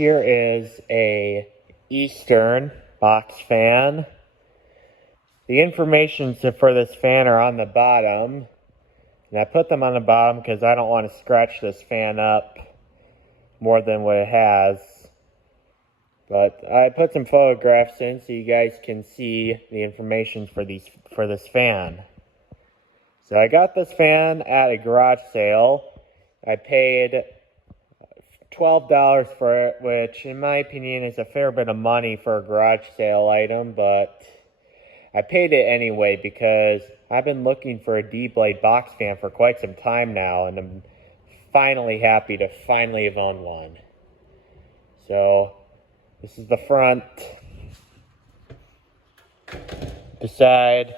Here is a Eastern box fan. The information for this fan are on the bottom. And I put them on the bottom because I don't want to scratch this fan up more than what it has. But I put some photographs in so you guys can see the information for this fan. So I got this fan at a garage sale. I paid $12 for it, which in my opinion is a fair bit of money for a garage sale item, but I paid it anyway because I've been looking for a D-blade box fan for quite some time now, and I'm finally happy to finally have owned one. So this is the front. The side.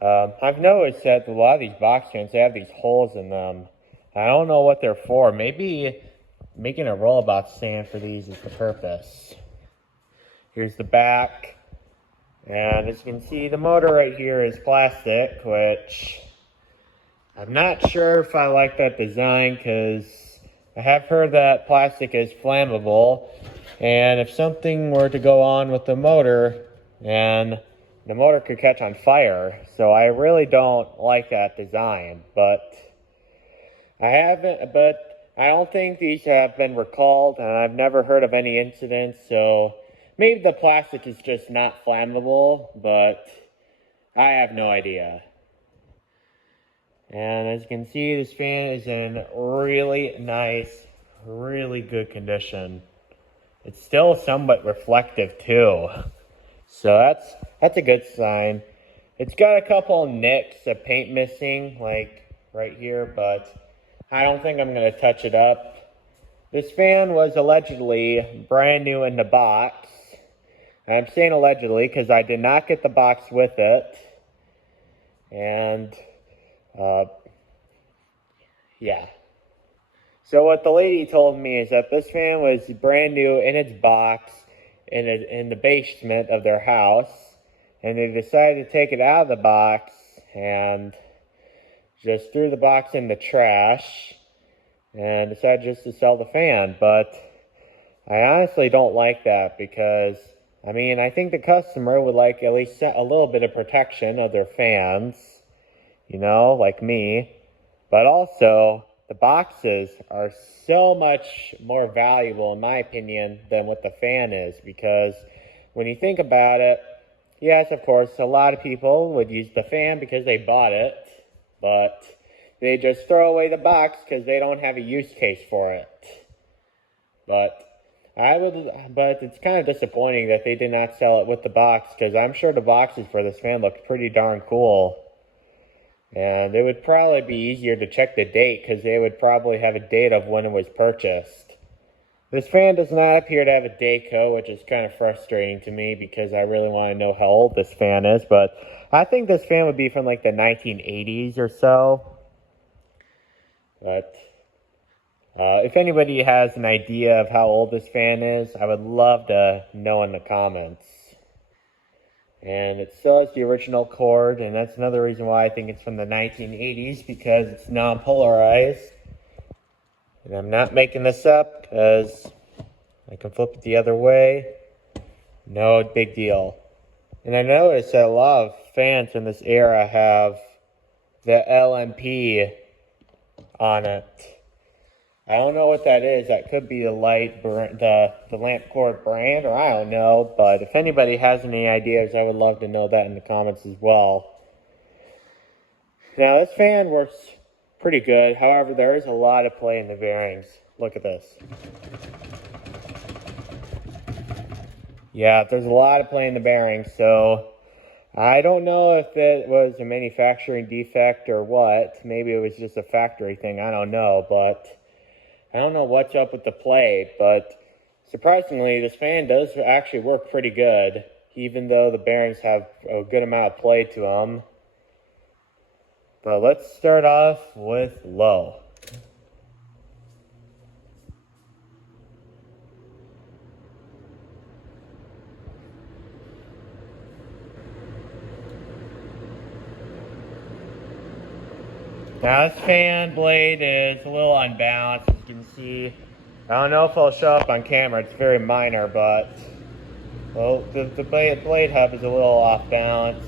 I've noticed that a lot of these box fans, they have these holes in them. I don't know what they're for. Maybe making a rollabout stand for these is the purpose. Here's the back. And as you can see, the motor right here is plastic, which I'm not sure if I like that design because I have heard that plastic is flammable. And if something were to go on with the motor, and the motor could catch on fire. So I really don't like that design, but I don't think these have been recalled, and I've never heard of any incidents, so maybe the plastic is just not flammable, but I have no idea. And as you can see, this fan is in really nice, really good condition. It's still somewhat reflective too. So that's a good sign. It's got a couple nicks of paint missing, like right here, but I don't think I'm going to touch it up. This fan was allegedly brand new in the box. I'm saying allegedly because I did not get the box with it. And, yeah. So what the lady told me is that this fan was brand new in its box in the basement of their house, and they decided to take it out of the box and just threw the box in the trash and decided just to sell the fan. But I honestly don't like that because, I mean, I think the customer would like at least a little bit of protection of their fans, you know, like me. But also, the boxes are so much more valuable, in my opinion, than what the fan is. Because when you think about it, yes, of course, a lot of people would use the fan because they bought it. But they just throw away the box because they don't have a use case for it. But it's kind of disappointing that they did not sell it with the box, because I'm sure the boxes for this fan looked pretty darn cool. And it would probably be easier to check the date because they would probably have a date of when it was purchased. This fan does not appear to have a date code, which is kind of frustrating to me because I really want to know how old this fan is. But I think this fan would be from like the 1980s or so. But if anybody has an idea of how old this fan is, I would love to know in the comments. And it still has the original cord, and that's another reason why I think it's from the 1980s, because it's non-polarized. And I'm not making this up, because I can flip it the other way. No big deal. And I noticed that a lot of fans in this era have the LMP on it. I don't know what that is. That could be the lamp cord brand, or I don't know. But if anybody has any ideas, I would love to know that in the comments as well. Now, this fan works pretty good. However, there is a lot of play in the bearings. Look at this. Yeah, there's a lot of play in the bearings. So I don't know if it was a manufacturing defect or what. Maybe it was just a factory thing. I don't know. But I don't know what's up with the play, but surprisingly, this fan does actually work pretty good, even though the bearings have a good amount of play to them. But let's start off with low. Now this fan blade is a little unbalanced, as you can see. I don't know if it'll show up on camera, it's very minor, but well, the blade hub is a little off balance.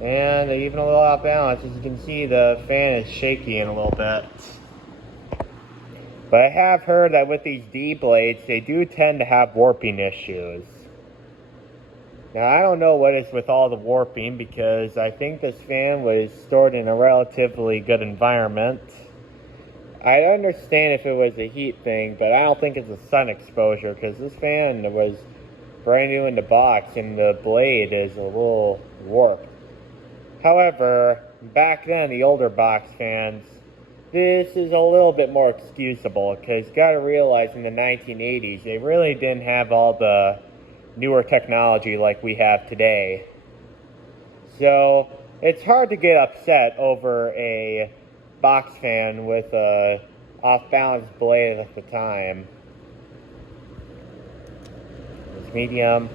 And even a little off balance, as you can see, the fan is shaky in a little bit. But I have heard that with these D blades, they do tend to have warping issues. Now, I don't know what is with all the warping, because I think this fan was stored in a relatively good environment. I understand if it was a heat thing, but I don't think it's a sun exposure, because this fan was brand new in the box and the blade is a little warped. However, back then, the older box fans, this is a little bit more excusable, because you gotta realize in the 1980s, they really didn't have all the newer technology like we have today. So it's hard to get upset over a box fan with a off-balance blade at the time. It's medium.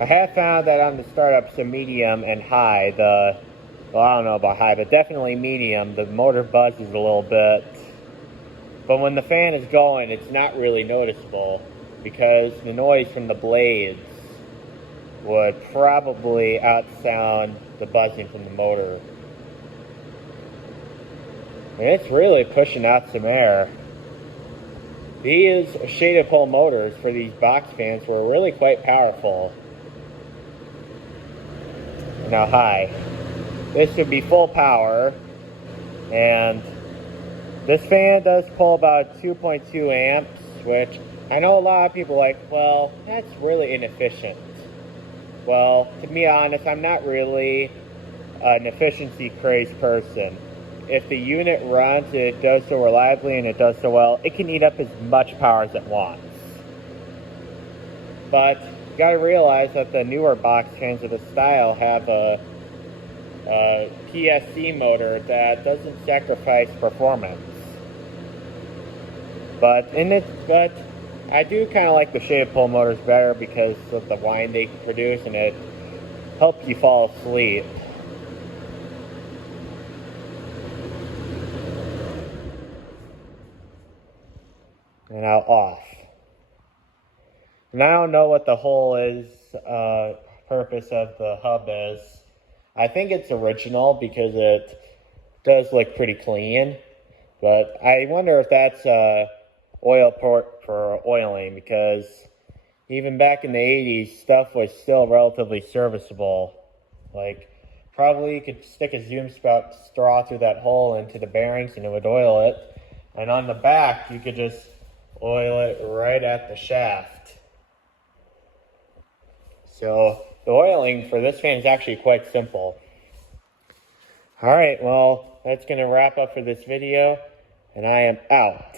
I have found that on the startups, the medium and high, well, I don't know about high, but definitely medium, the motor buzzes a little bit. But when the fan is going, it's not really noticeable, because the noise from the blades would probably outsound the buzzing from the motor. And it's really pushing out some air. These shaded pole motors for these box fans were really quite powerful. Now high. This would be full power, and this fan does pull about 2.2 amps, which I know a lot of people are like, well, that's really inefficient. Well, to be honest, I'm not really an efficiency crazed person. If the unit runs and it does so reliably and it does so well, it can eat up as much power as it wants. But you gotta realize that the newer box fans of the style have a PSC motor that doesn't sacrifice performance. But I do kind of like the shaded pole motors better because of the whine they produce, and it helps you fall asleep. And now off. And I don't know what the whole purpose of the hub is. I think it's original because it does look pretty clean, but I wonder if that's oil port for oiling, because even back in the 80s, stuff was still relatively serviceable. Like, probably you could stick a zoom spout straw through that hole into the bearings and it would oil it. And on the back, you could just oil it right at the shaft. So the oiling for this fan is actually quite simple. Alright, well, that's going to wrap up for this video, and I am out.